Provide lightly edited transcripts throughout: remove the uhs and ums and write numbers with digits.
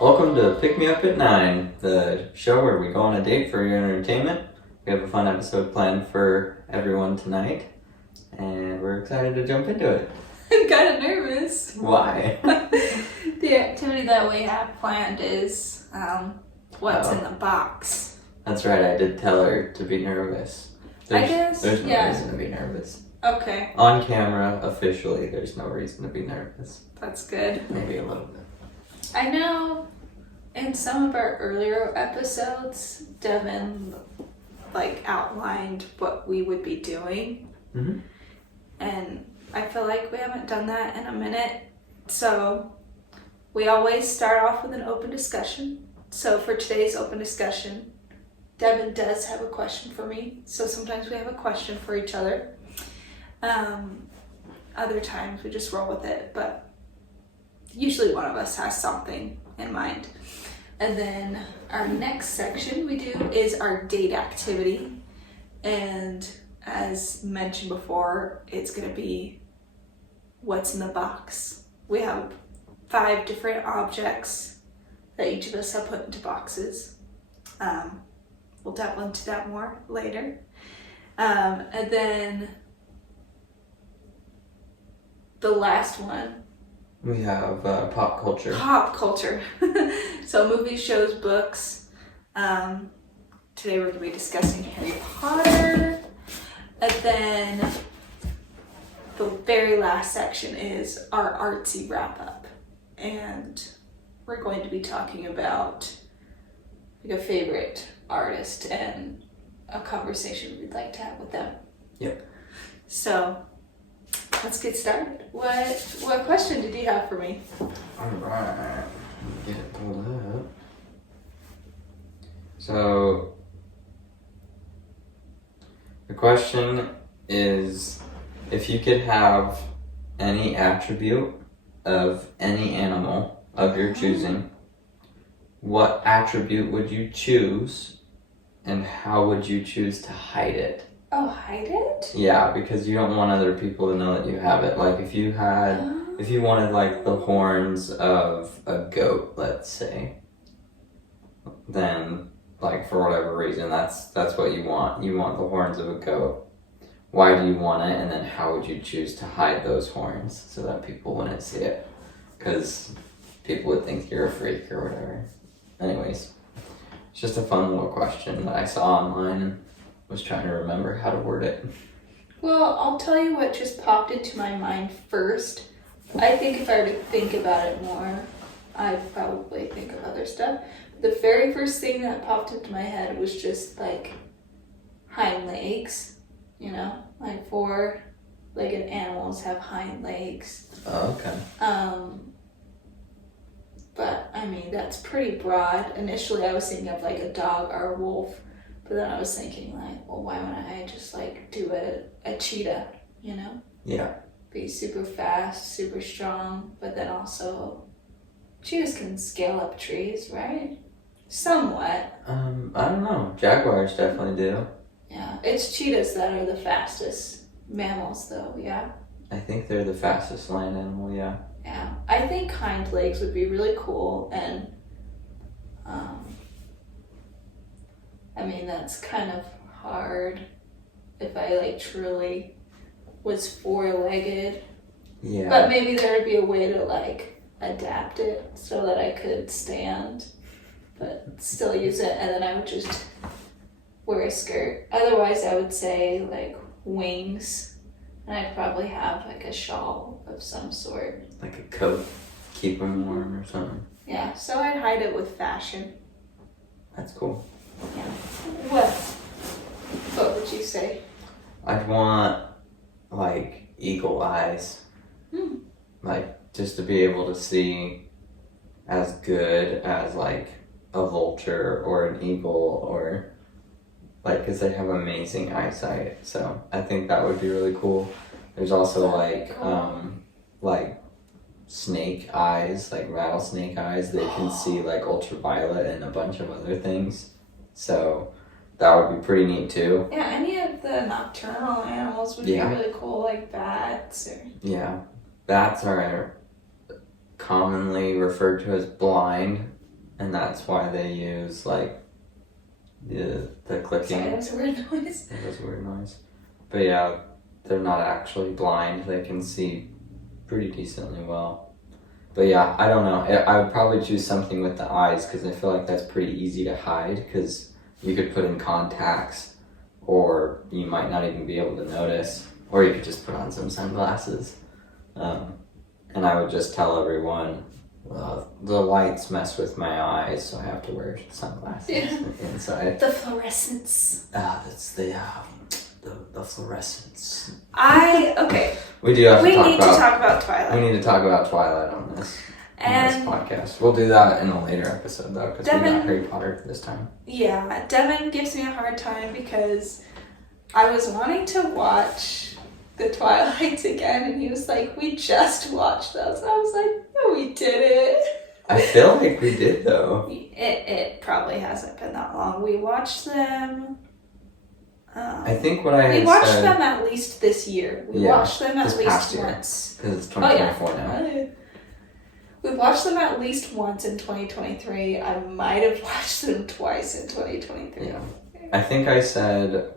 Welcome to Pick Me Up at 9, the show where we go on a date for your entertainment. We have a fun episode planned for everyone tonight, and we're excited to jump into it. I'm kind of nervous. Why? The activity that we have planned is what's in the box. That's right, I did tell her to be nervous. There's no reason to be nervous. Okay. On camera, officially, there's no reason to be nervous. That's good. Maybe a little bit. I know in some of our earlier episodes, Devin outlined what we would be doing. Mm-hmm. And I feel like we haven't done that in a minute. So we always start off with an open discussion. So for today's open discussion, Devin does have a question for me. So sometimes we have a question for each other. Other times we just roll with it, but usually one of us has something in mind. And then our next section we do is our date activity. And as mentioned before, it's going to be what's in the box. We have 5 different objects that each of us have put into boxes. We'll delve into that more later. And then the last one, We have pop culture. Pop culture. So movies, shows, books. Today we're going to be discussing Harry Potter. And then the very last section is our Artsy Wrap Up. And we're going to be talking about a favorite artist and a conversation we'd like to have with them. Yep. So let's get started. What question did you have for me? Alright, get it pulled up. So, the question is, if you could have any attribute of any animal of your choosing, what attribute would you choose, and how would you choose to hide it? Oh, hide it? Yeah, because you don't want other people to know that you have it. Like if you wanted like the horns of a goat, let's say, then like for whatever reason, that's what you want. You want the horns of a goat. Why do you want it? And then how would you choose to hide those horns so that people wouldn't see it? Because people would think you're a freak or whatever. Anyways, it's just a fun little question that I saw online and was trying to remember how to word it. Well, I'll tell you what just popped into my mind first. I think if I were to think about it more, I'd probably think of other stuff. The very first thing that popped into my head was just like hind legs, like 4-legged animals have hind legs. Oh, okay. But I mean, that's pretty broad. Initially, I was thinking of like a dog or a wolf. But then I was thinking like, well, why wouldn't I just like do a cheetah, Yeah. Be super fast, super strong, but then also cheetahs can scale up trees, right? Somewhat. I don't know. Jaguars definitely do. Yeah, it's cheetahs that are the fastest mammals though, yeah? I think they're the fastest land animal, yeah. Yeah, I think hind legs would be really cool and I mean, that's kind of hard if I like truly was 4-legged. Yeah. But maybe there would be a way to like adapt it so that I could stand, but still use it. And then I would just wear a skirt. Otherwise, I would say like wings. And I'd probably have like a shawl of some sort. Like a coat. Keep them warm or something. Yeah, so I'd hide it with fashion. That's cool. Yeah. What would you say? I'd want like eagle eyes. Like just to be able to see as good as like a vulture or an eagle or like because they have amazing eyesight. So I think that would be really cool. There's also like snake eyes, like rattlesnake eyes. They can see like ultraviolet and a bunch of other things. So that would be pretty neat too. Yeah, any of the nocturnal animals would be really cool, like bats or... Yeah, bats are commonly referred to as blind, and that's why they use like the clicking. Sorry, that was a weird noise. That was a weird noise. But yeah, they're not actually blind. They can see pretty decently well. But yeah, I don't know. I would probably choose something with the eyes because I feel like that's pretty easy to hide because you could put in contacts or you might not even be able to notice, or you could just put on some sunglasses. And I would just tell everyone, the lights mess with my eyes, so I have to wear sunglasses inside. The fluorescence. That's the fluorescence. Okay. We do have to talk about Twilight. We need to talk about Twilight on this And podcast. We'll do that in a later episode though, because we got Harry Potter this time. Yeah, Devin gives me a hard time because I was wanting to watch the Twilights again, and he was like, "We just watched those." I was like, "No, we didn't." I feel like we did though. It probably hasn't been that long. We watched them. I think what I had we watched said, them at least this year. We watched them at least once. Because it's 2024 now. We watched them at least once in 2023. I might have watched them twice in 2023. Yeah. I think I said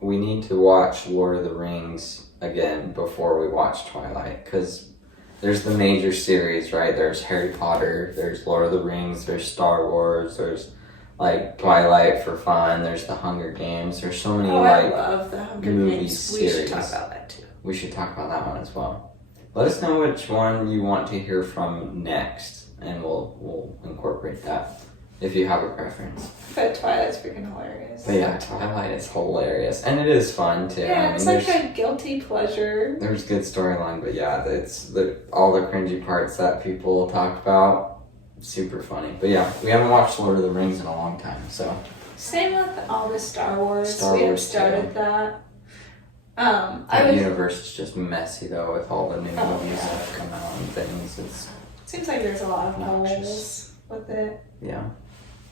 we need to watch Lord of the Rings again before we watch Twilight, because there's the major series, right? There's Harry Potter, there's Lord of the Rings, there's Star Wars, there's like Twilight for fun, there's the Hunger Games, there's so many I love the Hunger Games. series. We should talk about that too. We should talk about that one as well. Let us know which one you want to hear from next, and we'll incorporate that if you have a preference. But Twilight's freaking hilarious. But yeah, Twilight is hilarious, and it is fun too. Yeah, it's like a guilty pleasure. There's good storyline, but yeah, it's all the cringy parts that people talk about. Super funny. But yeah, we haven't watched Lord of the Rings in a long time, so. Same with all the Star Wars. Star we have Wars started too. that. That universe is just messy though, with all the new movies that come out and things. It seems like there's a lot of holes with it. Yeah.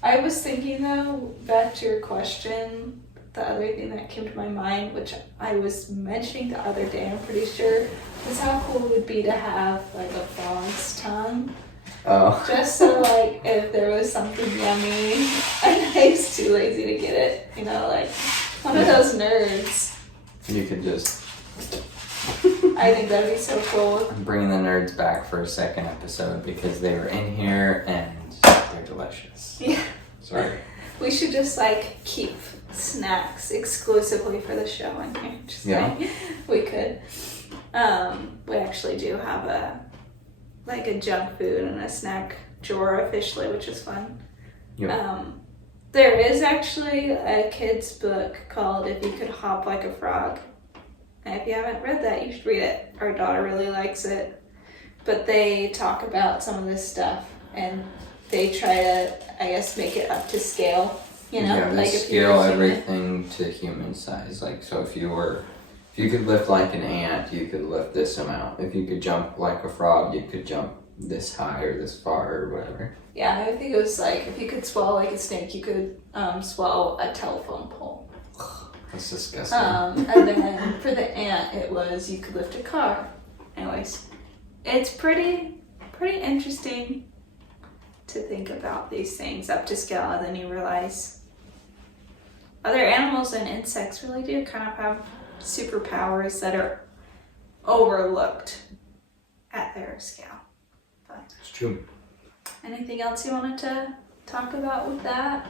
I was thinking though, back to your question, the other thing that came to my mind, which I was mentioning the other day, I'm pretty sure, is how cool it would be to have like a frog's tongue. Oh. Just so like if there was something yummy and I was too lazy to get it, like one of those nerds. You could just. I think that'd be so cool. I'm bringing the nerds back for a second episode because they were in here and they're delicious. Yeah. Sorry. We should just like keep snacks exclusively for the show in here. Just kidding. We could. We actually do have a junk food and a snack drawer officially, which is fun. Yep. There is actually a kid's book called If You Could Hop Like a Frog. And if you haven't read that, you should read it. Our daughter really likes it. But they talk about some of this stuff and they try to, I guess, make it up to scale. Yeah, they scale everything to human size. Like, so if you could lift like an ant, you could lift this amount. If you could jump like a frog, you could jump this high or this far or whatever. Yeah, I think it was like if you could swallow like a snake, you could swallow a telephone pole. That's disgusting. And then for the ant, it was you could lift a car. Anyways, it's pretty interesting to think about these things up to scale, and then you realize other animals and insects really do kind of have superpowers that are overlooked at their scale. But it's true. Anything else you wanted to talk about with that?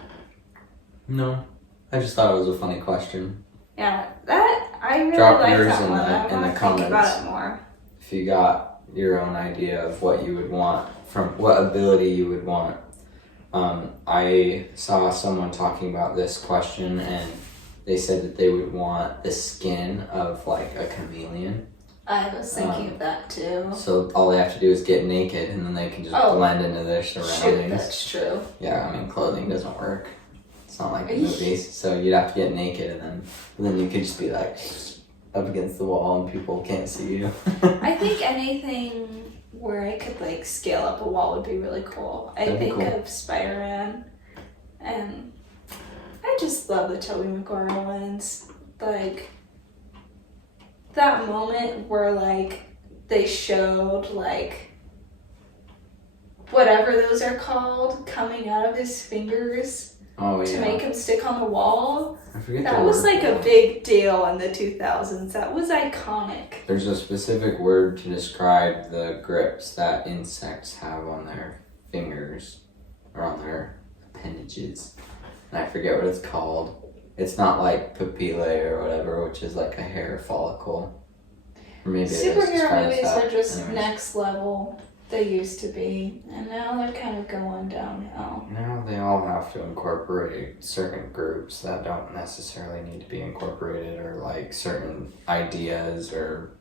No, I just thought it was a funny question. Yeah, that I really like that one. I want to think about it more. If you got your own idea of what you would want, from what ability you would want. I saw someone talking about this question, and they said that they would want the skin of like a chameleon. I was thinking of that too. So all they have to do is get naked, and then they can just blend into their surroundings. Shoot, that's true. Yeah, I mean, clothing doesn't work. It's not like the movies. So you'd have to get naked, and then you could just be like up against the wall, and people can't see you. I think anything where I could like scale up a wall would be really cool. I think of Spider-Man, and I just love the Tobey Maguire ones. Like that moment where like they showed like whatever those are called coming out of his fingers to make him stick on the wall. I forget that was like a big deal in the 2000s. That was iconic. There's a specific word to describe the grips that insects have on their fingers or on their appendages. And I forget what it's called. It's not like papillae or whatever, which is like a hair follicle. Or maybe superhero movies are just next level. They used to be, and now they're kind of going downhill. Now they all have to incorporate certain groups that don't necessarily need to be incorporated, or like certain ideas or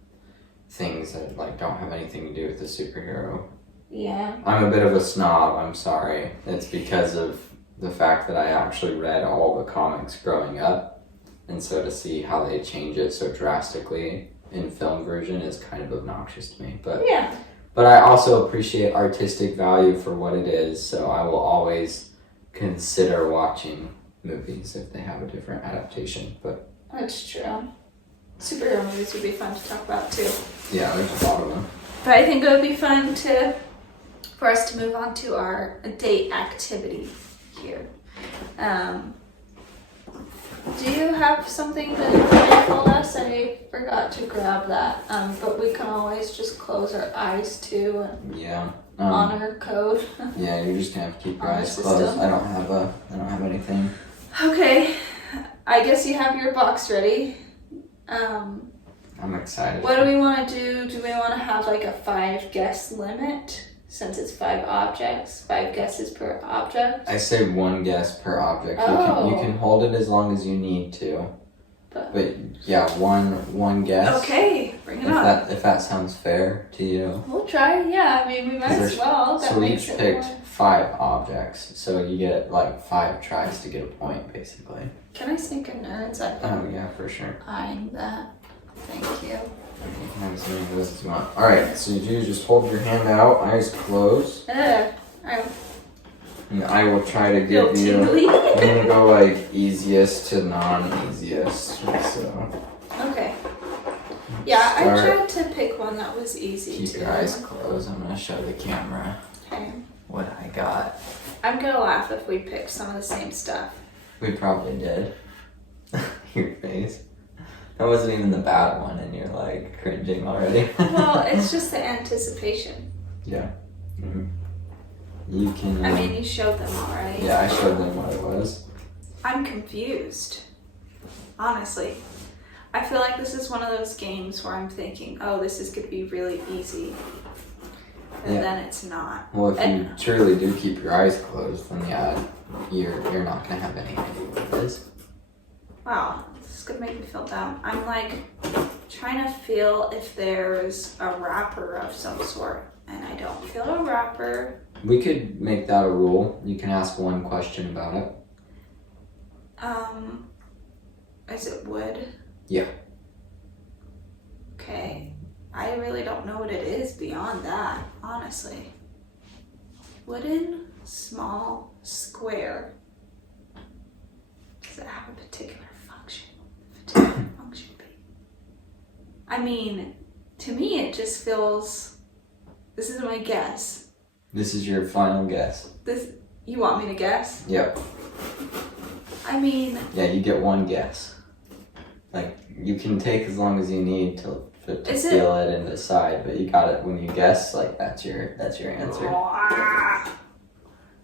things that like don't have anything to do with the superhero. Yeah. I'm a bit of a snob, I'm sorry. It's because of the fact that I actually read all the comics growing up, and so to see how they change it so drastically in film version is kind of obnoxious to me. But yeah. But I also appreciate artistic value for what it is, so I will always consider watching movies if they have a different adaptation. But that's true. Superhero movies would be fun to talk about too. Yeah, there's a lot of them. But I think it would be fun for us to move on to our date activity here. Do you have something that you told us? I forgot to grab that. But we can always just close our eyes too and honor code. Yeah, you're just gonna have to keep your eyes closed. I don't have anything. Okay. I guess you have your box ready. I'm excited. What do we want to do? Do we want to have like a 5 guess limit? Since it's 5 objects, 5 guesses per object. I say 1 guess per object. Oh. You can hold it as long as you need to. But yeah, one guess. Okay, bring it on. If that sounds fair to you. We'll try. Yeah, I mean we might as well. So we each picked 5 objects, so you get like 5 tries to get a point, basically. Can I sneak a nerd? Oh yeah, for sure. Eyeing that. Thank you. You can have as many of those as you want. Alright, so you just hold your hand out, eyes closed. And I will try to give you. I'm gonna go like easiest to non-easiest. So. Okay. Yeah, I tried to pick one that was easy. Keep your eyes closed. I'm gonna show the camera what I got. I'm gonna laugh if we pick some of the same stuff. We probably did. Your face. That wasn't even the bad one, and you're like cringing already. Well, it's just the anticipation. Yeah. Mm-hmm. You can. I mean, you showed them already. Yeah, I showed them what it was. I'm confused. Honestly. I feel like this is one of those games where I'm thinking, oh, this is going to be really easy. And then it's not. Well, if you truly do keep your eyes closed, then yeah, you're not going to have any idea what it is. Wow, this is going to make me feel dumb. I'm like trying to feel if there's a wrapper of some sort. And I don't feel a wrapper. We could make that a rule. You can ask one question about it. Is it wood? Yeah. Okay. I really don't know what it is beyond that, honestly. Wooden, small, square. Does it have a particular function? I mean, to me it just feels... This is my guess. This is your final guess. You want me to guess? Yep. I mean... Yeah, you get one guess. Like, you can take as long as you need to feel it and decide, but you got it when you guess, like, that's your answer.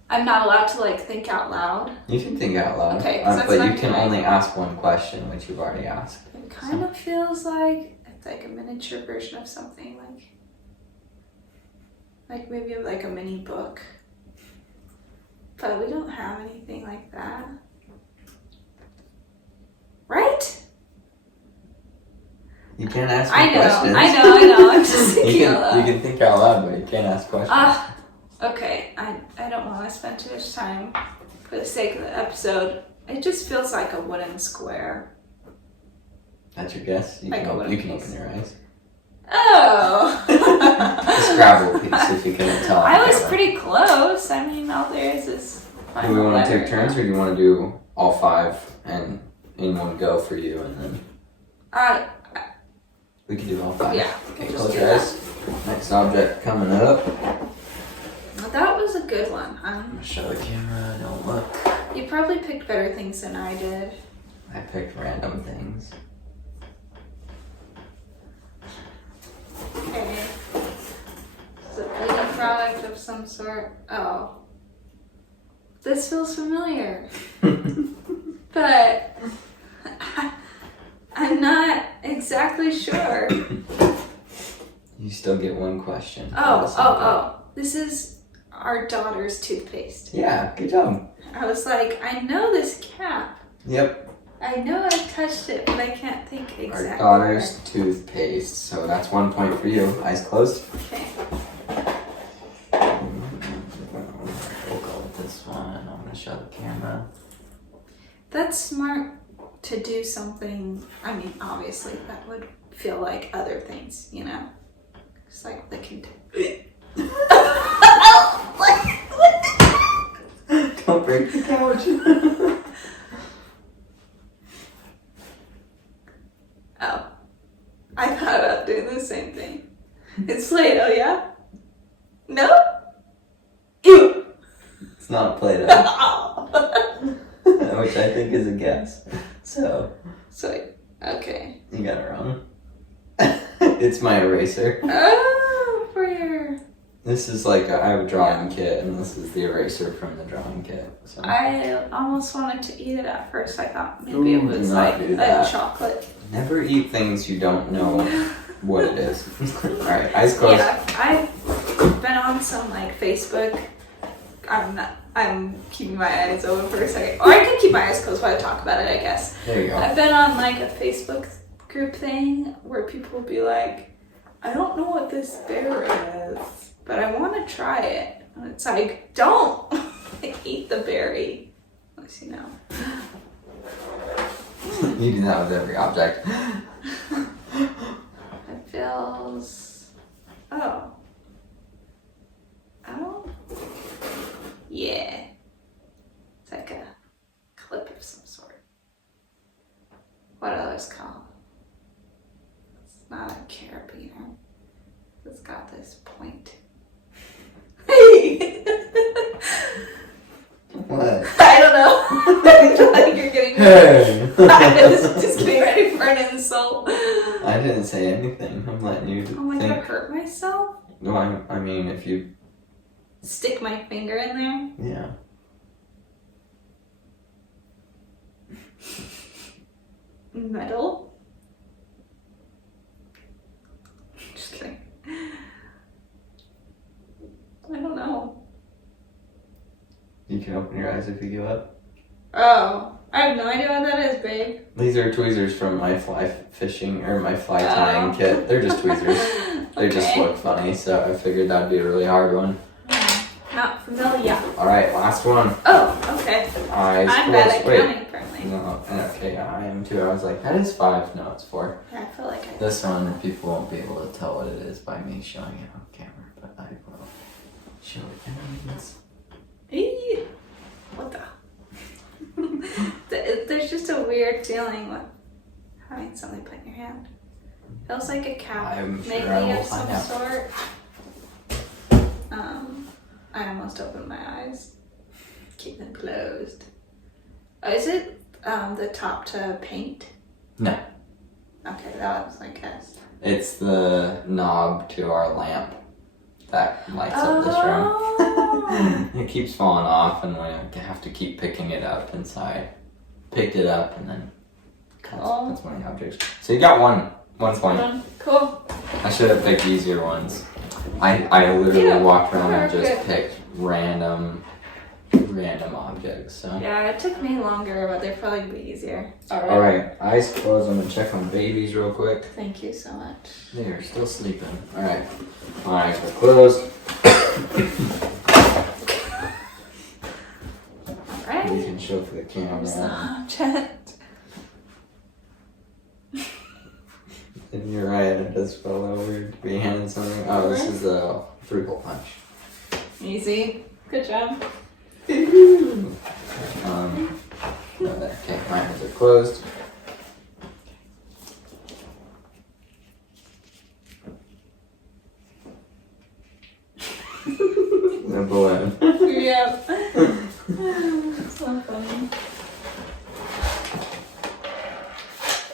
I'm not allowed to, like, think out loud? You can think out loud. Okay, but you can only ask one question, which you've already asked. It kind of feels like it's like a miniature version of something, like maybe like a mini book. But we don't have anything like that. Right? You can't ask questions. I know. I'm just thinking out loud. You can think out loud, but you can't ask questions. Okay. I don't want to spend too much time for the sake of the episode. It just feels like a wooden square. That's your guess? You can open your eyes. Oh! A Scrabble piece, if you couldn't tell. I was pretty close. I mean, all there is Do we want to take turns, or do you want to do all 5 and in one go for you, and then... we can do all 5. Yeah. Okay, close your eyes. Next object coming up. That was good one. I'm gonna show the camera. Don't look. You probably picked better things than I did. I picked random things. Okay. It's a beauty product of some sort. Oh. This feels familiar. But I'm not exactly sure. You still get one question. Oh. This is our daughter's toothpaste. Yeah, good job. I was like, I know this cap. Yep. I know I've touched it, but I can't think exactly. Our daughter's toothpaste. So that's 1 point for you. Eyes closed. Okay. We'll go with this one. I'm gonna show the camera. That's smart to do something. I mean, obviously, that would feel like other things, you know? Just like the Don't break the couch. Oh. I thought about doing the same thing. It's Play-Doh, yeah? No? Ew! It's not Play-Doh. Which I think is a guess. So, okay. you got it wrong. It's my eraser. Oh, for your... This is like, I have a drawing kit, and this is the eraser from the drawing kit. So. I almost wanted to eat it at first. I thought maybe it was like a chocolate. Never eat things you don't know what it is. Alright, eyes closed. Yeah, I've been on some like Facebook. I'm keeping my eyes open for a second. Or I can keep my eyes closed while I talk about it, I guess. There you go. I've been on like a Facebook group thing where people will be like, I don't know what this berry is, but I want to try it. And it's like, don't eat the berry. Unless you know. You do that with every object. It feels... Oh. Yeah. It's like a clip of some sort. What are those called? It's not a carabiner. It's got this point. What? I don't know. I feel like you're getting Hey! I was just getting ready for an insult. I didn't say anything. I'm letting you Oh my think. god, hurt myself? No, I mean, if you... Stick my finger in there? Yeah. Metal? Just kidding. I don't know. You can open your eyes if you give up. Oh, I have no idea what that is, babe. These are tweezers from my fly fishing, or my fly tying kit. They're just tweezers. They just look funny, so I figured that'd be a really hard one. Not familiar. Alright, last one. Oh, okay. Eyes I'm closed. bad at counting, apparently. No, okay, I am too. I was like, that is 5. No, it's 4. Yeah, I feel like I... This one, people won't be able to tell what it is by me showing it on camera, but I will show it anyways. Eee. What the? There's just a weird feeling with having something put in your hand. Feels like a cap, I'm sure maybe I will of some find out. sort. I almost opened my eyes. Keep them closed. Is it the top to paint? No. Okay, that was my guess. It's the knob to our lamp that lights up this room. It keeps falling off, and I have to keep picking it up inside. Picked it up, and then that's one of the objects. So you got one point. Cool. I should have picked easier ones. I literally walked around and just picked random objects. So. Yeah, it took me longer, but they're probably gonna be easier. Alright, eyes closed. I'm gonna check on babies real quick. Thank you so much. They are still sleeping. Alright, eyes are closed. Alright. You can show for the camera. Chat. And you're right, it does fall over to be handed something. Oh, this is a 3-hole punch. Easy. Good job. Okay, my eyes are closed. a balloon. Yep. So funny.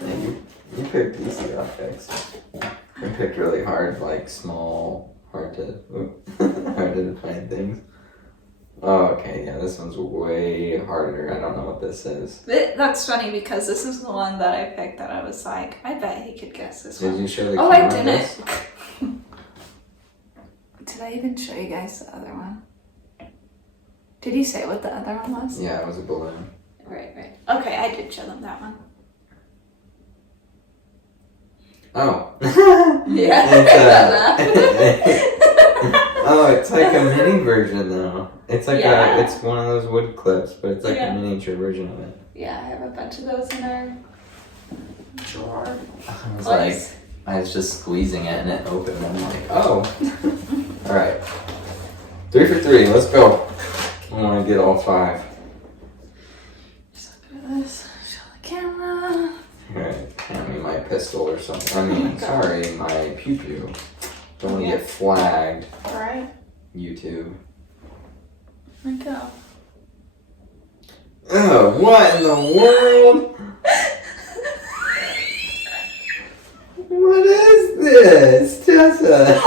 Yeah, you picked easy objects. I picked really hard, like small, hard to find things. Oh, okay, yeah, this one's way harder. I don't know what this is. That's funny because this is the one that I picked that I was like, I bet he could guess this one. Did you show the Oh, camera I didn't. this? Did I even show you guys the other one? Did you say what the other one was? Yeah, it was a balloon. Right. Okay, I did show them that one. Oh. Yeah. Oh, it's like a mini version though. It's like it's one of those wood clips, but it's like a miniature version of it. Yeah, I have a bunch of those in our drawer. I was just squeezing it and it opened and I'm like, oh. Alright. 3 for 3, let's go. I want to get all 5. Just look at this. Show the camera. Alright, hand me my pistol or something. I mean, sorry, my pew-pew. Don't want to get flagged. Alright. YouTube. Here we go. Oh, what in the world? What is this, Tessa?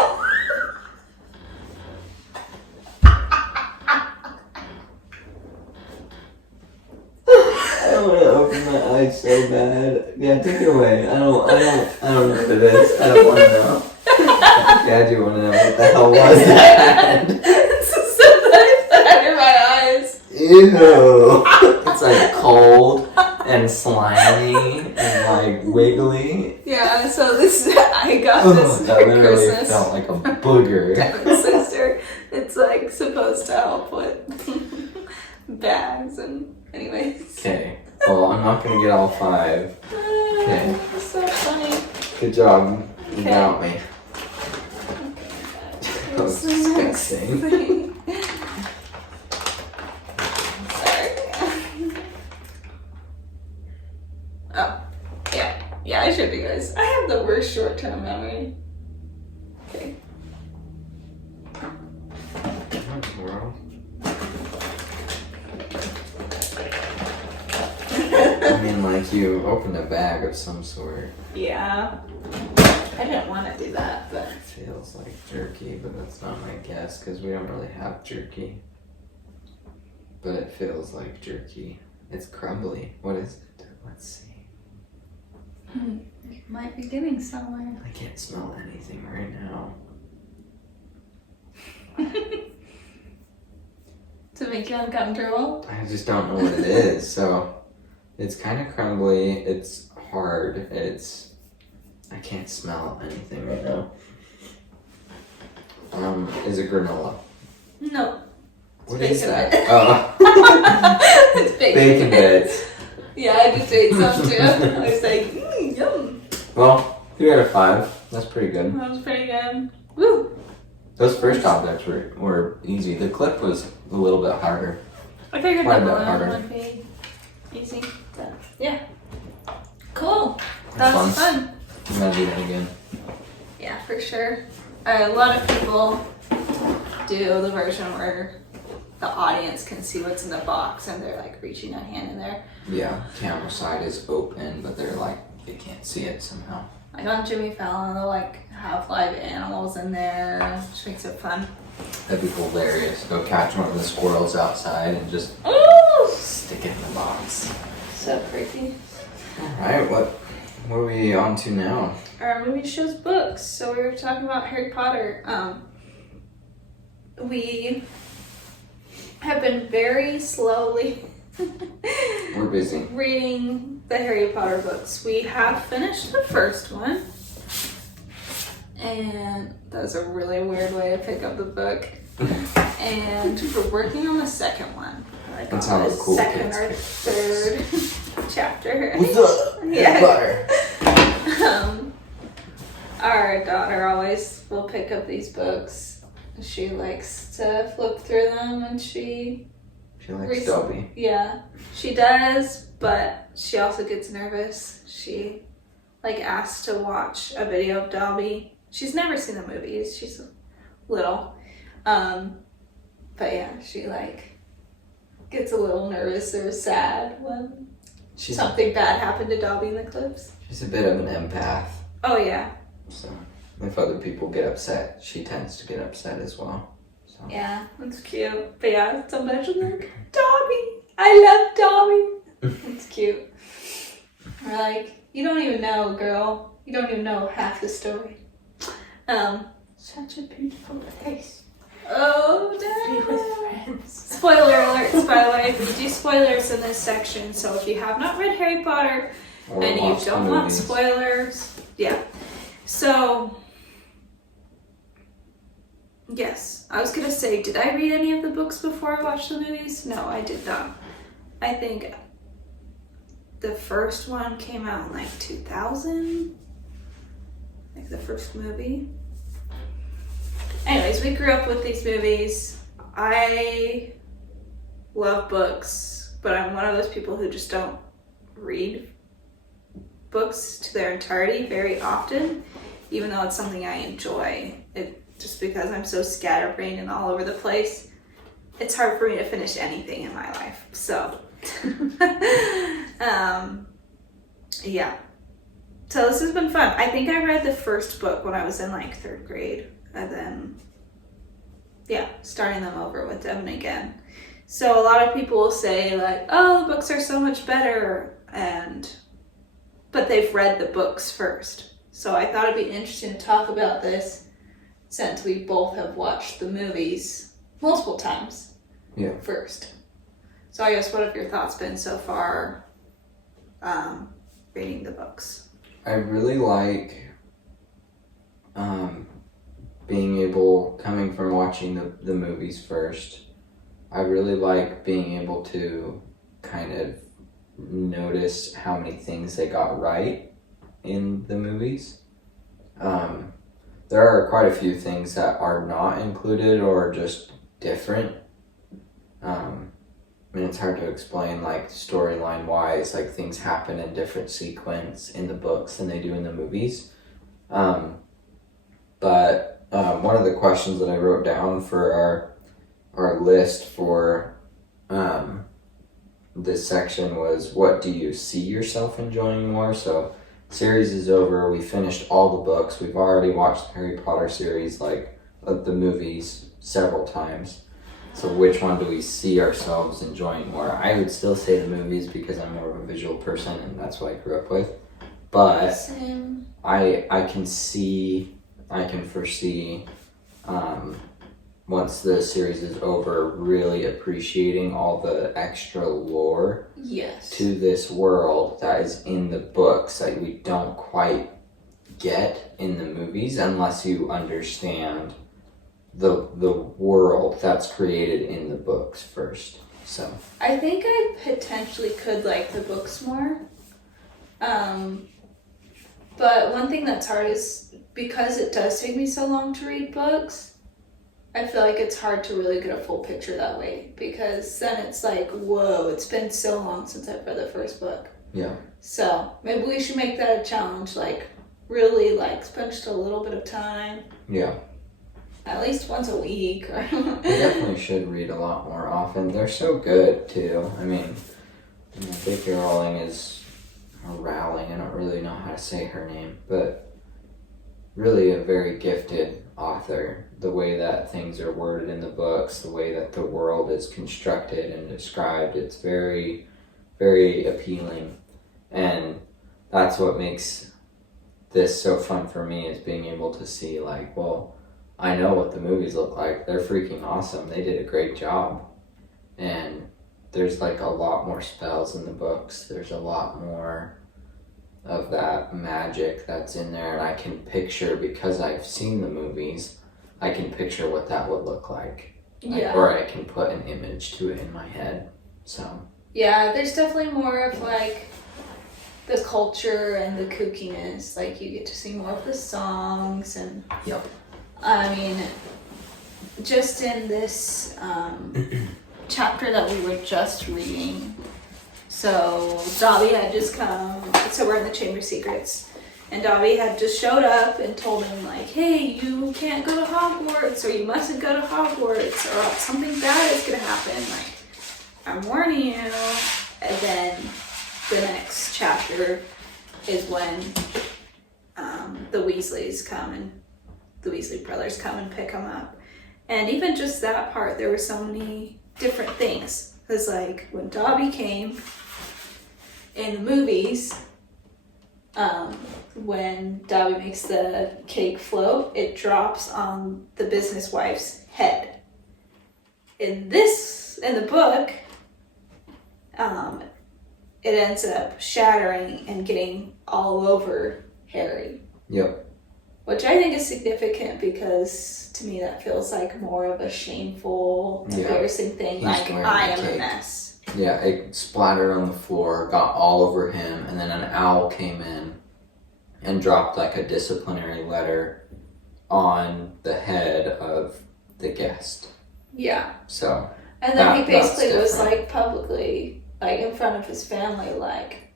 I want to open my eyes so bad. Yeah, take it away. I don't know what it is. I don't want to know. Yeah, I do want to know what the hell was that. It's sometimes under my eyes. Ew. It's like cold and slimy and like wiggly. Yeah, so this I got this That for literally Christmas. felt like a booger. Devin's sister. It's like supposed to help with bags and anyways. Okay. Well, I'm not gonna get all 5. Okay. It's so funny. Good job. You Okay. got me. That was disgusting. Sorry. Oh, yeah. I showed you guys. I have the worst short-term memory. Okay. What in the world? I mean, like you opened a bag of some sort. Yeah. I didn't want to do that, but. It feels like jerky, but that's not my guess because we don't really have jerky. But it feels like jerky. It's crumbly. What is it? Let's see. You might be getting somewhere. I can't smell anything right now. To make you uncomfortable? I just don't know what it is. So it's kind of crumbly. It's hard. I can't smell anything right now. Is it granola? No. What Bacon is that? bits. Oh. It's Bacon bits. Yeah, I just ate some too. I was like, yum. Well, 3 out of 5. That's pretty good. That was pretty good. Woo! Those first objects were easy. The clip was a little bit harder. I figured Quite a the bit balloon harder. would be easy. But yeah. Cool. That was fun. I'm gonna do that again. Yeah, for sure. A lot of people do the version where the audience can see what's in the box and they're like reaching a hand in there. Yeah, camera side is open, but they're like, they can't see it somehow. Like on Jimmy Fallon, they'll like have live animals in there, which makes it fun. That'd be hilarious. Go catch one of the squirrels outside and just Ooh! stick it in the box. So creepy. Alright, what are we on to now? Our movie shows books. So we were talking about Harry Potter. We have been very slowly We're busy. reading the Harry Potter books. We have finished the first one. And that was a really weird way to pick up the book. And we're working on the second one. Like That's on how the cool second kids or third chapter. What's up? Yeah. Butter. Our daughter always will pick up these books. She likes to flip through them and she likes Dobby. Yeah, she does, but she also gets nervous. She like asks to watch a video of Dobby. She's never seen the movies. She's little. But yeah, she like gets a little nervous or sad when something bad happened to Dobby in the clips. She's a bit of an empath. Oh yeah. So if other people get upset, she tends to get upset as well. So. Yeah, that's cute. But yeah, sometimes she's like, Dobby! I love Dobby! It's cute. Or like, you don't even know, girl. You don't even know half the story. Such a beautiful place. Oh, damn. Be with friends. Spoiler alert, we do spoilers in this section, so if you have not read Harry Potter Or and you don't want spoilers, yeah. So, yes, I was gonna say, did I read any of the books before I watched the movies? No, I did not. I think the first one came out in like 2000, like the first movie. Anyways, we grew up with these movies. I love books, but I'm one of those people who just don't read books to their entirety very often, even though it's something I enjoy. Just because I'm so scatterbrained and all over the place, it's hard for me to finish anything in my life. So, yeah. So this has been fun. I think I read the first book when I was in like 3rd grade, and then, yeah, starting them over with Devin again. So a lot of people will say like, oh, the books are so much better, but they've read the books first. So I thought it'd be interesting to talk about this since we both have watched the movies multiple times first. So I guess what have your thoughts been so far reading the books? I really like being able, coming from watching the movies first, I really like being able to kind of notice how many things they got right in the movies. There are quite a few things that are not included or just different. I mean, it's hard to explain, like, storyline wise, like, things happen in different sequence in the books than they do in the movies. But one of the questions that I wrote down for our list for this section was, what do you see yourself enjoying more? So, series is over. We finished all the books. We've already watched the Harry Potter series, like, of the movies several times. So which one do we see ourselves enjoying more? I would still say the movies because I'm more of a visual person and that's what I grew up with. But Same. I can foresee once the series is over, really appreciating all the extra lore to this world that is in the books that we don't quite get in the movies unless you understand the world that's created in the books first. So I think I potentially could like the books more. But one thing that's hard is because it does take me so long to read books, I feel like it's hard to really get a full picture that way, because then it's like, whoa, it's been so long since I've read the first book. Yeah. So maybe we should make that a challenge, like really like spend just a little bit of time. Yeah. At least once a week. Or We definitely should read a lot more often. They're so good too. I mean, J.K. Rowling is, or Rowling, I don't really know how to say her name, but really a very gifted author. The way that things are worded in the books, the way that the world is constructed and described, it's very, very appealing. And that's what makes this so fun for me, is being able to see like, well, I know what the movies look like. They're freaking awesome. They did a great job. And there's like a lot more spells in the books. There's a lot more of that magic that's in there. And I can picture, because I've seen the movies, I can picture what that would look like. Yeah. Or I can put an image to it in my head. So. Yeah, there's definitely more of like the culture and the kookiness. Like you get to see more of the songs and. Yep. I mean, just in this chapter that we were just reading, so Dobby had just come, so we're in the Chamber of Secrets, And Dobby had just showed up and told him, like, hey, you can't go to Hogwarts, or you mustn't go to Hogwarts, or something bad is gonna happen. Like, I'm warning you. And then the next chapter is when the Weasleys come and the Weasley brothers come and pick him up. And even just that part, there were so many different things. Because, like, when Dobby came in the movies, when Dobby makes the cake float, it drops on the business wife's head. In the book, it ends up shattering and getting all over Harry. Yep. Which I think is significant because to me that feels like more of a shameful, embarrassing thing. Like, I am a mess. Yeah, it splattered on the floor, got all over him, and then an owl came in and dropped like a disciplinary letter on the head of the guest. Yeah. So. And then he basically was like publicly, like in front of his family, like,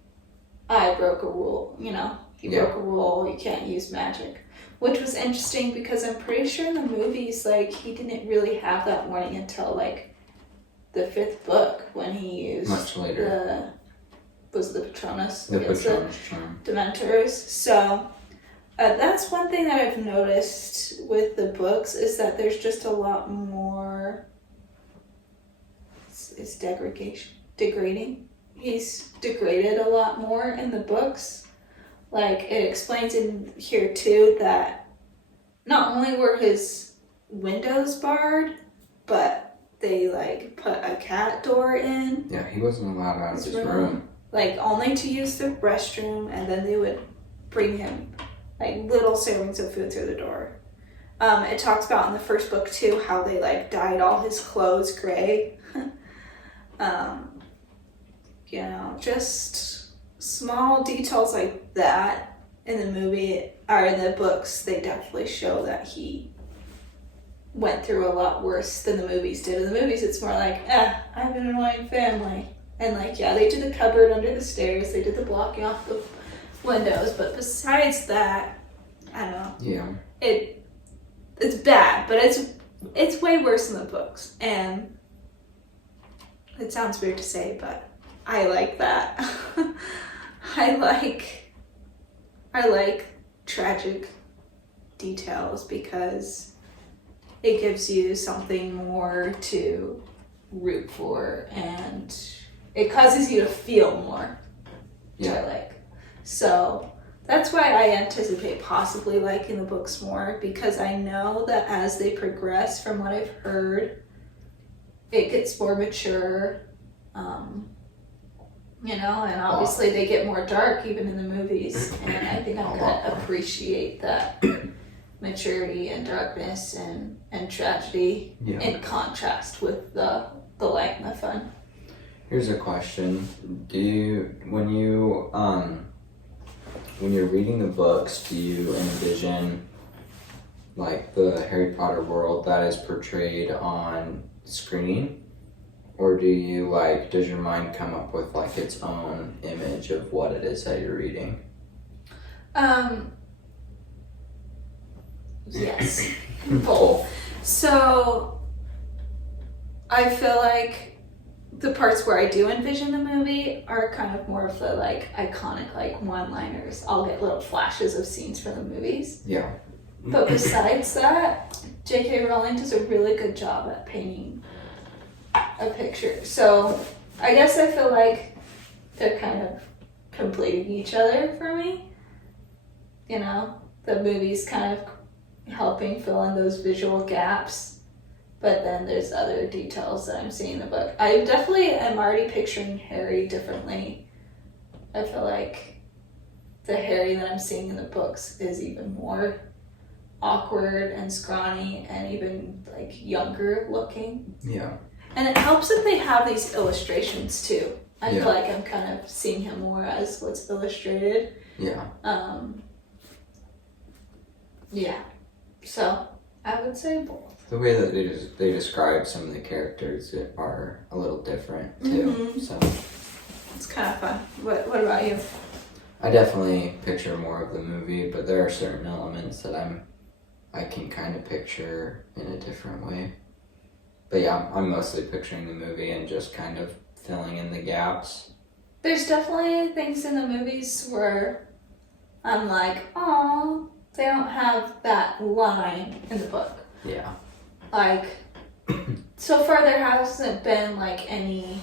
I broke a rule, you know? He broke a rule, you can't use magic. Which was interesting because I'm pretty sure in the movies, like, he didn't really have that warning until, like, the 5th book when he used much later. Was the Patronus? The Patronus charm. Dementors. So, that's one thing that I've noticed with the books is that there's just a lot more... It's degrading. He's degraded a lot more in the books. Like, it explains in here, too, that not only were his windows barred, but they, like, put a cat door in. Yeah, he wasn't allowed out of his room. Like, only to use the restroom, and then they would bring him, like, little servings of food through the door. It talks about in the first book, too, how they, like, dyed all his clothes gray. You know, just small details like that in the movie, or in the books, they definitely show that he went through a lot worse than the movies did. In the movies, it's more like, I have an annoying family. And, like, yeah, they did the cupboard under the stairs, they did the blocking off the windows, but besides that, I don't know. Yeah. It's bad, but it's way worse in the books. And it sounds weird to say, but I like that. I like tragic details because it gives you something more to root for and it causes you to feel more. Which I like. So that's why I anticipate possibly liking the books more, because I know that as they progress, from what I've heard, it gets more mature. You know, and obviously they get more dark even in the movies, and I think I'm gonna appreciate that maturity and darkness and tragedy in contrast with the light and the fun. Here's a question: when you're reading the books, do you envision like the Harry Potter world that is portrayed on screen? Or does your mind come up with like its own image of what it is that you're reading? Yes. Both. So I feel like the parts where I do envision the movie are kind of more of the like iconic like one-liners. I'll get little flashes of scenes from the movies. Yeah. But besides that, J.K. Rowling does a really good job at painting a picture. So I guess I feel like they're kind of completing each other for me. You know, the movie's kind of helping fill in those visual gaps, but then there's other details that I'm seeing in the book. I definitely am already picturing Harry differently. I feel like the Harry that I'm seeing in the books is even more awkward and scrawny and even like younger looking. Yeah. And it helps that they have these illustrations too. I feel like I'm kind of seeing him more as what's illustrated. Yeah. Yeah. So I would say both. The way that they describe some of the characters are a little different too. Mm-hmm. So it's kind of fun. What about you? I definitely picture more of the movie, but there are certain elements that I can kind of picture in a different way. But yeah, I'm mostly picturing the movie and just kind of filling in the gaps. There's definitely things in the movies where I'm like, oh, they don't have that line in the book. Yeah. Like, so far there hasn't been like any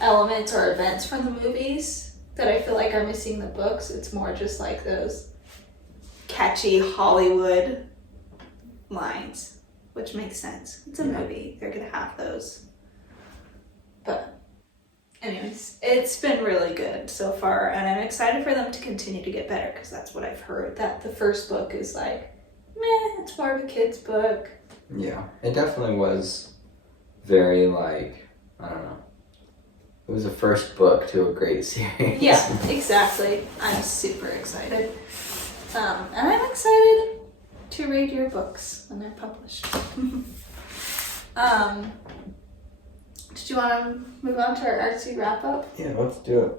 elements or events from the movies that I feel like are missing in the books. It's more just like those catchy Hollywood lines, which makes sense. It's a movie. They're gonna have those. But anyways, it's been really good so far, and I'm excited for them to continue to get better, because that's what I've heard, that the first book is like, meh, it's more of a kid's book. Yeah, it definitely was very like, I don't know. It was a first book to a great series. Yeah, exactly. I'm super excited. And I'm excited to read your books when they're published. Did you want to move on to our artsy wrap up? Yeah, let's do it.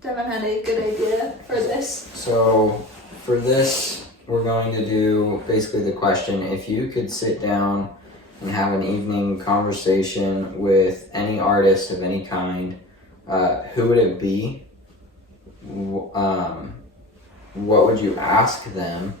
Devin had a good idea for this. So for this, we're going to do basically the question, if you could sit down and have an evening conversation with any artist of any kind, who would it be? What would you ask them?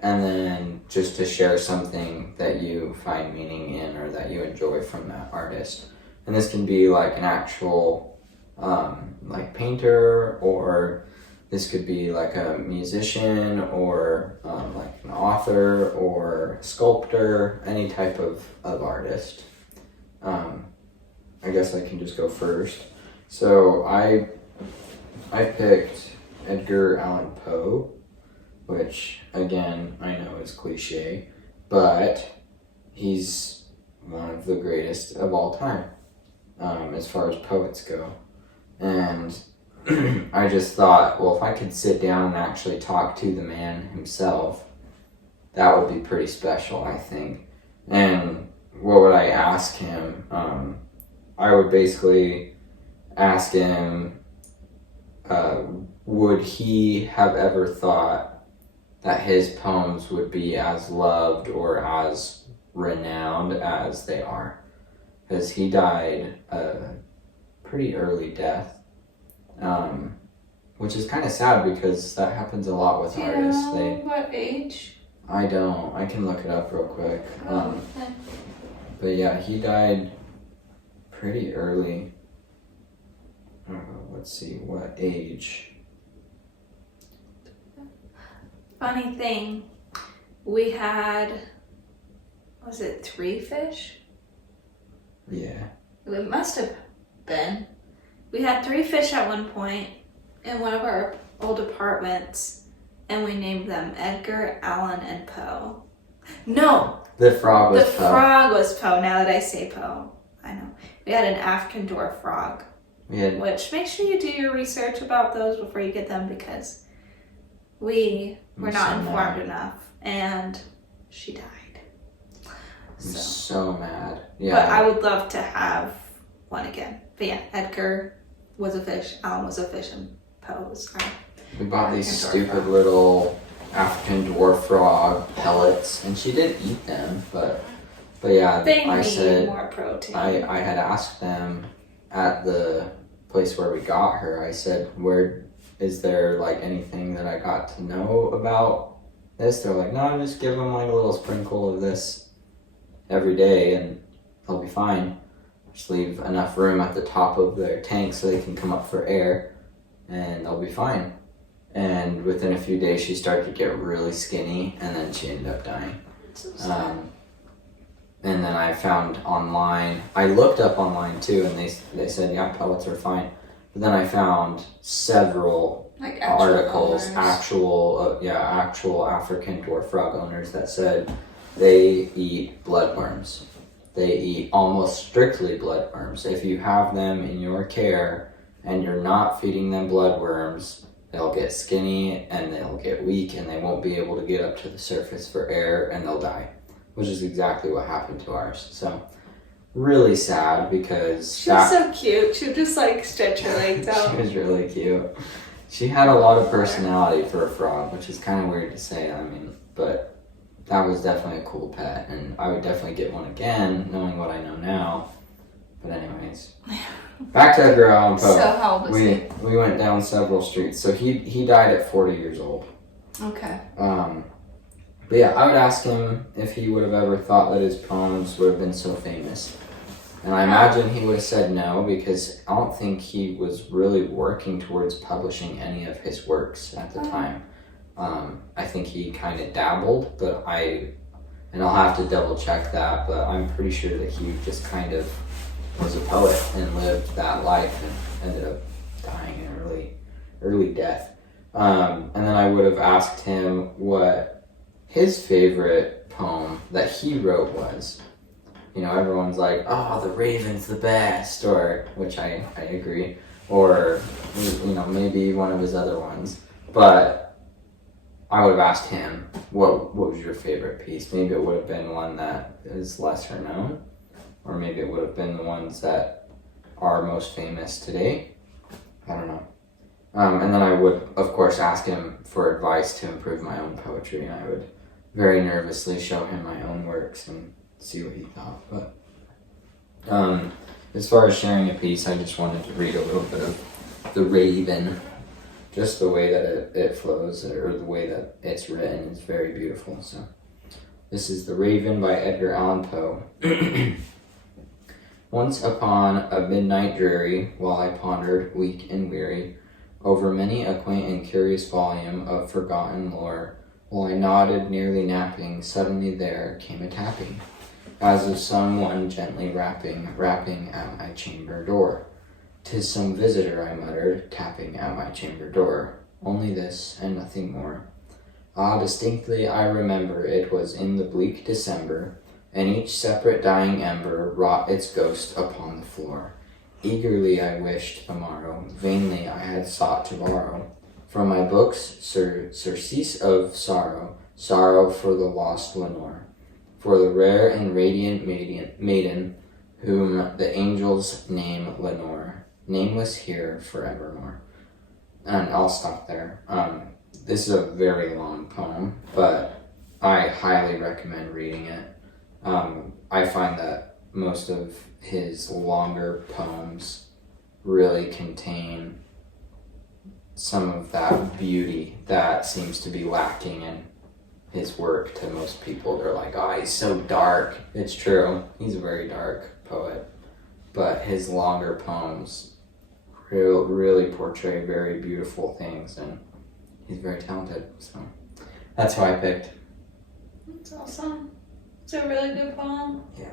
And then just to share something that you find meaning in or that you enjoy from that artist. And this can be like an actual like painter, or this could be like a musician, or like an author or sculptor, any type of artist. I guess I can just go first. So I picked Edgar Allan Poe, which again I know is cliche, but he's one of the greatest of all time as far as poets go. And I just thought, well, if I could sit down and actually talk to the man himself, that would be pretty special, I think. And what would I ask him? I would basically ask him, would he have ever thought that his poems would be as loved or as renowned as they are? Because he died a pretty early death. Which is kind of sad, because that happens a lot with artists. Do you know what age? I don't. I can look it up real quick. Okay. But yeah, he died pretty early. Let's see, what age? Funny thing, we had, was it 3 fish? Yeah. It must have been. We had 3 fish at one point in one of our old apartments, and we named them Edgar, Allan, and Poe. No! The frog was The Poe. frog was Poe, now that I say Poe. I know. We had an African dwarf frog, We had, which make sure you do your research about those before you get them, because we were I'm not so informed mad. enough, and she died. I'm so mad. Yeah. But I would love to have one again. But yeah, Edgar was a fish, Allan was a fish, and Poe was our We bought these African dwarf stupid frog. little African dwarf frog pellets, and she did eat them, but yeah, They I need said, more protein. I had asked them at the place where we got her, I said, where is there like anything that I got to know about this? They're like, no, just give them like a little sprinkle of this every day and they'll be fine. Just leave enough room at the top of their tank so they can come up for air and they'll be fine. And within a few days she started to get really skinny, and then she ended up dying. So sad. And then I found online, I looked up online too, and they said, yeah, pellets are fine. But then I found several Like actual articles, owners. actual African dwarf frog owners that said they eat bloodworms. They eat almost strictly bloodworms. If you have them in your care and you're not feeding them bloodworms, they'll get skinny and they'll get weak and they won't be able to get up to the surface for air and they'll die, which is exactly what happened to ours. So really sad, because She was so cute. She would just like stretch her legs out. she was really cute. She had a lot of personality for a frog, which is kind of weird to say, I mean, but that was definitely a cool pet, and I would definitely get one again, knowing what I know now. But anyways, back to Edgar Allan Poe. So how old was he? We went down several streets. So he died at 40 years old. Okay. But yeah, I would ask him if he would have ever thought that his poems would have been so famous. And I imagine he would have said no, because I don't think he was really working towards publishing any of his works at the time. I think he kind of dabbled, but I'll have to double check that, but I'm pretty sure that he just kind of was a poet and lived that life and ended up dying an early death. And then I would have asked him what his favorite poem that he wrote was. You know, everyone's like, oh, The Raven's the best, or, which I agree, or, you know, maybe one of his other ones. But I would have asked him, what was your favorite piece? Maybe it would have been one that is lesser known, or maybe it would have been the ones that are most famous today. I don't know. And then I would, of course, ask him for advice to improve my own poetry, and I would very nervously show him my own works and see what he thought. But as far as sharing a piece, I just wanted to read a little bit of The Raven. Just the way that it flows, or the way that it's written, is very beautiful. So this is The Raven by Edgar Allan Poe. Once upon a midnight dreary, while I pondered, weak and weary, over many a quaint and curious volume of forgotten lore, while I nodded, nearly napping, suddenly there came a tapping, as of someone gently rapping at my chamber door. "'Tis some visitor," I muttered, tapping at my chamber door. Only this, and nothing more. Ah, distinctly I remember it was in the bleak December, and each separate dying ember wrought its ghost upon the floor. Eagerly I wished the morrow, vainly I had sought to borrow from my books surcease of sorrow, sorrow for the lost Lenore, for the rare and radiant maiden whom the angels name Lenore, nameless here forevermore. And I'll stop there. This is a very long poem, but I highly recommend reading it. I find that most of his longer poems really contain some of that beauty that seems to be lacking in his work to most people. They're like, oh, he's so dark. It's true. He's a very dark poet. But his longer poems really portray very beautiful things, and he's very talented. So that's who I picked. That's awesome. It's a really good poem. Yeah.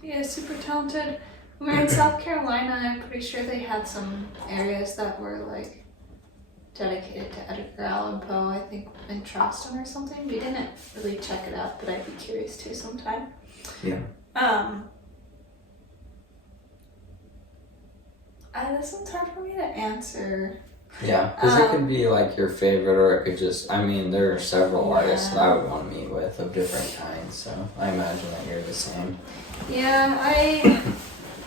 He is super talented. When we were in South Carolina, I'm pretty sure they had some areas that were like dedicated to Edgar Allan Poe, I think in Charleston or something. We didn't really check it out, but I'd be curious to sometime. Yeah. This one's hard for me to answer. Yeah, because it could be like your favorite, or it could just, I mean, there are several artists that I would want to meet with of different kinds, so I imagine that you're the same. Yeah,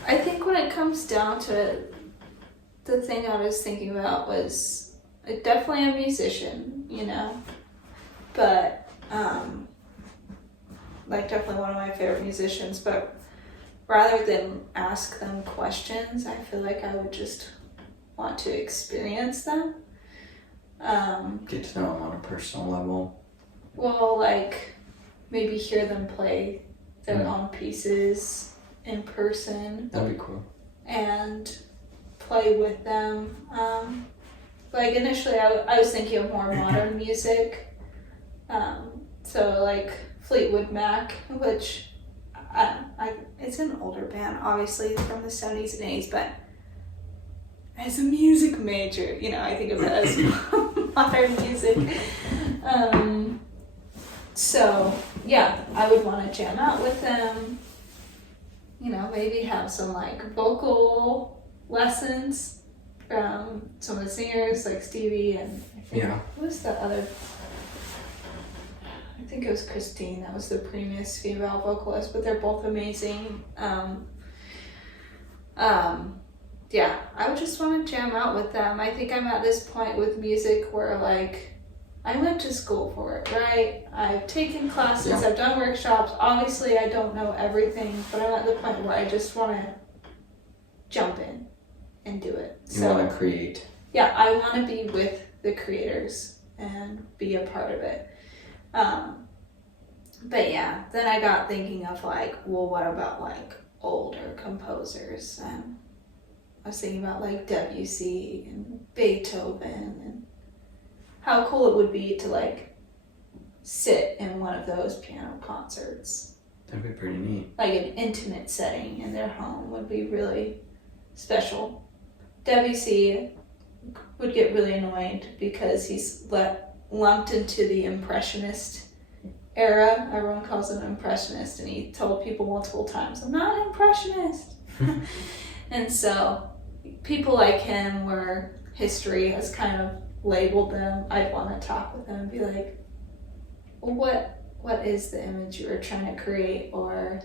I think when it comes down to it, the thing I was thinking about was definitely a musician, you know, but like definitely one of my favorite musicians, but rather than ask them questions, I feel like I would just want to experience them. Get to know them on a personal level. Well, like maybe hear them play their own pieces in person. That'd be cool. And play with them. Like initially I was thinking of more modern music. So like Fleetwood Mac, which it's an older band, obviously from the 70s and 80s, but as a music major, you know, I think of it as modern music. So yeah, I would want to jam out with them. You know, maybe have some like vocal lessons from some of the singers like Stevie and I think who was the other? I think it was Christine. That was the previous female vocalist, but they're both amazing. yeah, I would just want to jam out with them. I think I'm at this point with music where like I went to school for it, right? I've taken classes, Yeah. I've done workshops. Obviously, I don't know everything, but I'm at the point where I just want to jump in and do it. You want to create. Yeah, I want to be with the creators and be a part of it. But yeah, then I got thinking of like, well, what about like older composers? I was thinking about like Debussy and Beethoven and how cool it would be to like sit in one of those piano concerts. That'd be pretty neat. Like an intimate setting in their home would be really special. Debussy would get really annoyed because he's lumped into the Impressionist era. Everyone calls him Impressionist, and he told people multiple times, I'm not an Impressionist. And so people like him, where history has kind of labeled them, I'd want to talk with them and be like, well, what is the image you were trying to create, or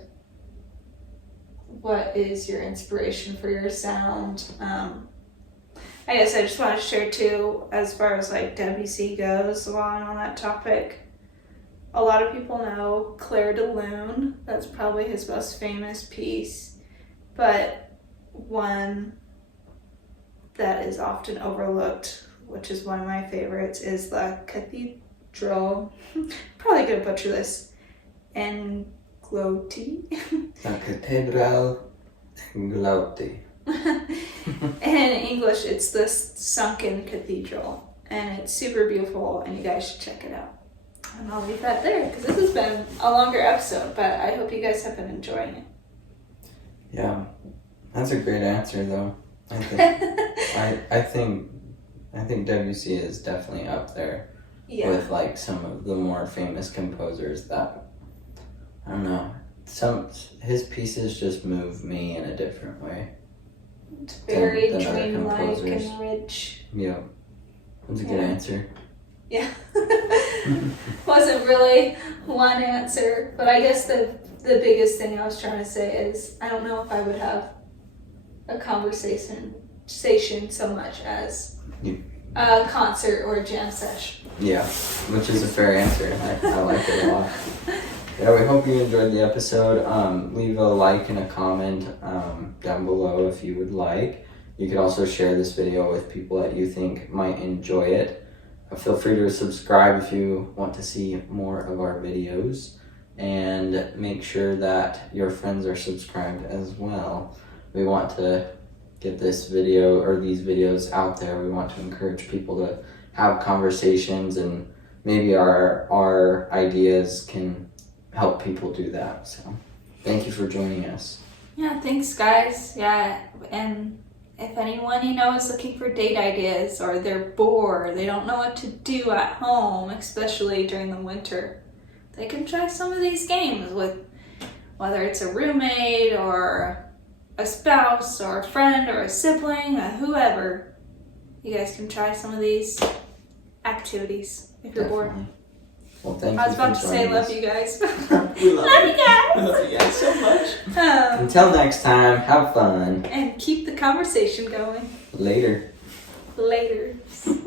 what is your inspiration for your sound? I guess I just want to share too, as far as like Debussy goes, while I'm on that topic, a lot of people know Clair de Lune. That's probably his most famous piece, but one that is often overlooked, which is one of my favorites, is the Cathedral. Probably gonna butcher this. Angloti. La Catedral Angloti. In English, it's the Sunken Cathedral, and it's super beautiful, and you guys should check it out. And I'll leave that there because this has been a longer episode, but I hope you guys have been enjoying it. Yeah, that's a great answer, though. I think Debussy is definitely up there with like some of the more famous composers that, I don't know, his pieces just move me in a different way. It's very than other dreamlike composers. and rich. Yeah, that's a good answer. Yeah. Wasn't really one answer, but I guess the biggest thing I was trying to say is I don't know if I would have a conversation so much as a concert or a jam sesh. Yeah, which is a fair answer. I like it a lot. Yeah, we hope you enjoyed the episode. Leave a like and a comment down below if you would like. You could also share this video with people that you think might enjoy it. Feel free to subscribe if you want to see more of our videos, and make sure that your friends are subscribed as well. We want to get this video or these videos out there. We want to encourage people to have conversations, and maybe our ideas can help people do that. So thank you for joining us. Yeah, thanks guys. Yeah, and if anyone is looking for date ideas, or they're bored, they don't know what to do at home, especially during the winter, they can try some of these games with, whether it's a roommate or a spouse or a friend or a sibling or whoever. You guys can try some of these activities if you're bored. Well, thank you. I was about to say, love us. you guys. We love you guys. We love you guys so much. Until next time, have fun. And keep the conversation going. Later. Later.